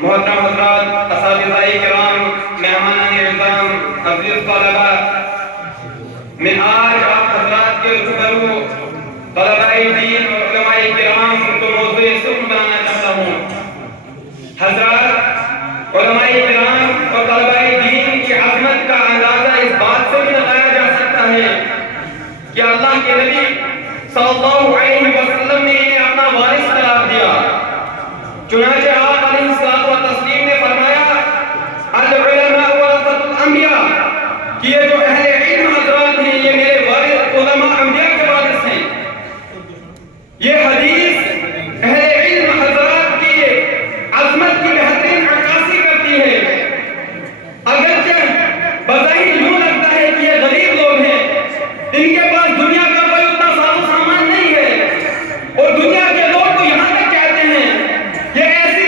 मोहतरम हज़रात, असातिज़ाए किराम, मेहमानान इज़्ज़ाम, अज़ीज़ तलबा, मैं आज आप हज़रात के रूबरू तलबाए दीन और उलमाए किराम को मौज़ूए सुन्न बनाना चाहता हूँ। हज़रात, उलमाए किराम और तलबाए दीन की अज़मत का अंदाज़ा इस बात से भी लगाया जा सकता है कि अल्लाह के नबी सल्लल्लाहु अलैहि वसल्लम ने इन्हें अपना वारिस करार दिया। चुनांचे आप अलैहिस्सलातु वत्तस्लीम ने फरमाया, अल-उलमा वरसतुल अंबिया, कि ये जो अहले इल्म हज़रात हैं ये मेरे वारिस उलमा अंबिया के वारिस हैं। ये हदीस अहले इल्म हज़रात की अज़मत की बेहतरीन अक्कासी करती है। अगरचे बज़ाहिर यूं लगता है कि ये गरीब लोग हैं, इनके पास दुनिया का कोई उतना साज़ो सामान नहीं है, और दुनिया के लोग तो यहाँ तक कहते हैं ये ऐसी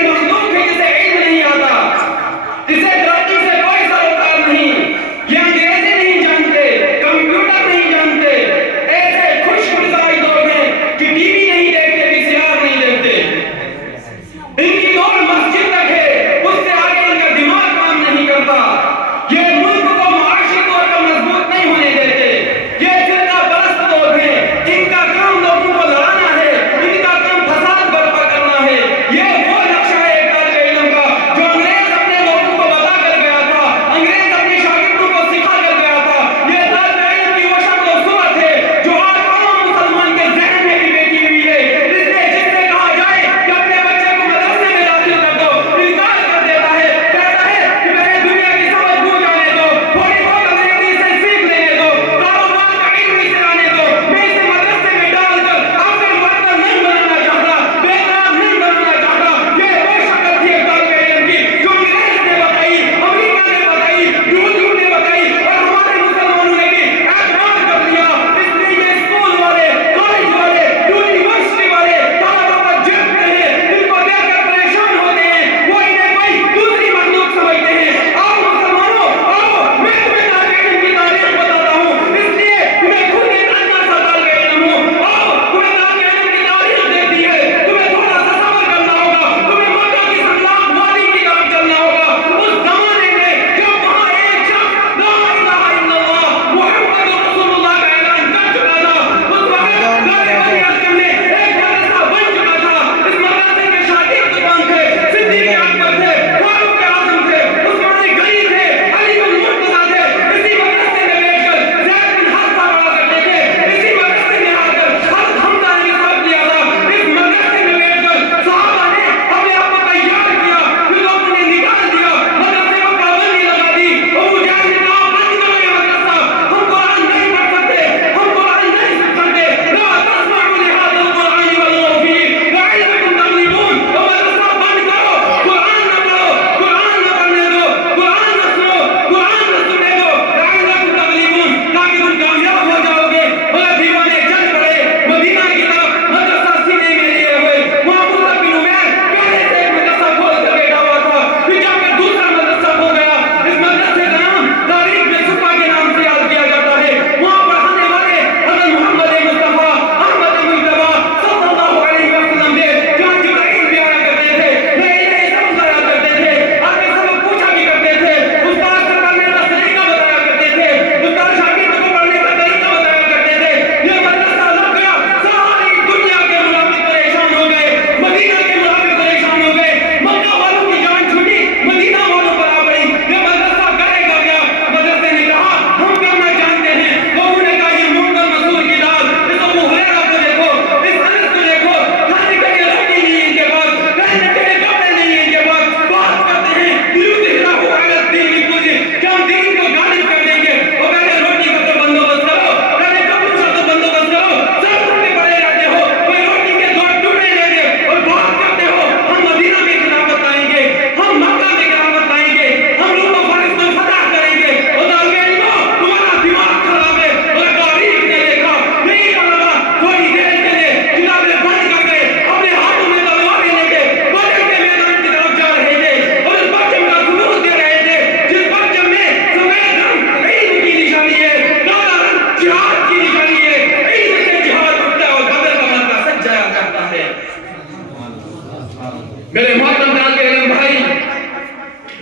मेरे मोहतरम तालिब इल्म भाई,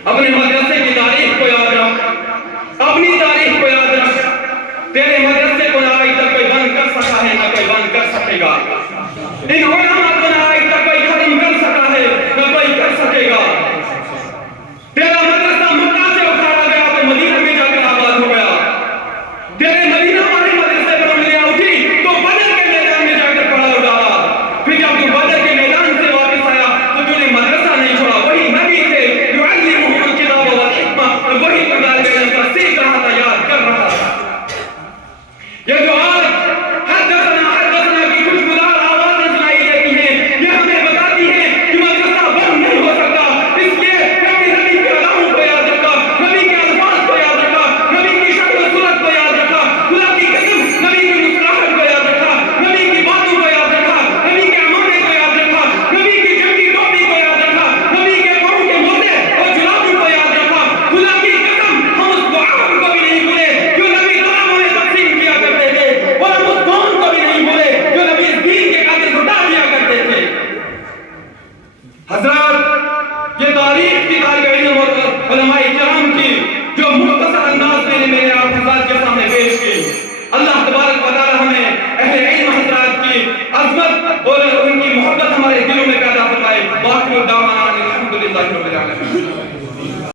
अपने मदरसे की तारीख को याद रख, अपनी तारीख को याद रख। तेरे मदरसे को आज तक कोई बंद कर सका है, ना कोई बंद कर सकेगा। इन